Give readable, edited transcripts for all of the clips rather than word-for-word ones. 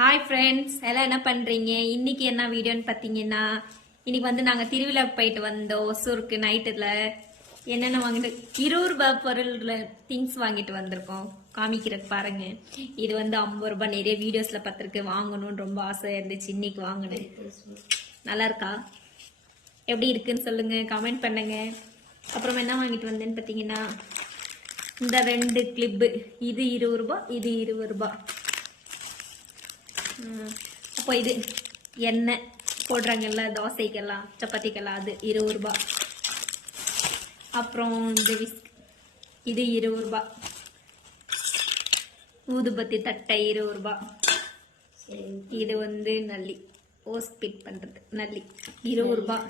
Hi friends, எல்லாம் என்ன பண்ணுறீங்க? இன்னைக்கு என்ன வீடியோன்னு பார்த்தீங்கன்னா, இன்னைக்கு வந்து நாங்கள் திருவிழா போயிட்டு வந்தோம். ஒசூருக்கு நைட்டில் என்னென்ன வாங்கிட்டு 20 ரூபாய் பொருள் திங்ஸ் வாங்கிட்டு வந்திருக்கோம். காமிக்கிறதுக்கு பாருங்க. இது வந்து 50 ரூபாய். நிறைய வீடியோஸில் பார்த்துருக்கு, வாங்கணும்னு ரொம்ப ஆசையாக இருந்துச்சு. இன்னைக்கு வாங்கினேன். நல்லா இருக்கா? எப்படி இருக்குன்னு சொல்லுங்க, கமெண்ட் பண்ணுங்க. அப்புறம் என்ன வாங்கிட்டு வந்தேன்னு பார்த்தீங்கன்னா, இந்த 2 கிளிப்பு. இது 20 ரூபாய், இது 20 ரூபாய். அப்போ இது எண்ணெய் போடுறாங்கல்ல தோசைக்கெல்லாம் சப்பாத்திக்கெல்லாம், அது 20 ரூபாய். அப்புறம் இந்த விஸ்க், இது 20 ரூபாய். ஊதுபத்தி தட்டை 20 ரூபாய். இது வந்து நல்லி, ஓஸ் பிட் பண்றது நல்லி 20 ரூபாய்.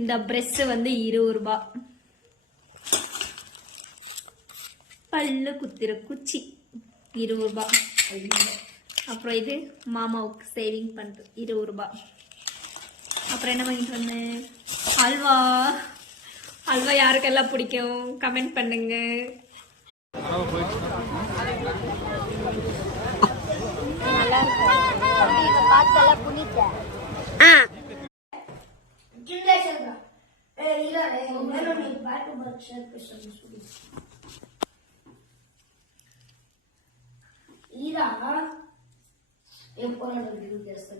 இந்த பிரஷ் வந்து 20 ரூபாய். பல்லு குத்துற குச்சி 20 ரூபாய். அப்புறம் இது மாமாவுக்கு சேவிங் பண்ணுறது 20 ரூபாய். அப்புறம் என்ன வாங்கிட்டு வந்தேன்? அல்வா. அல்வா யாருக்கெல்லாம் பிடிக்கும் கமெண்ட் பண்ணுங்க. நல்லா Ira, eu quando eu vi o dessa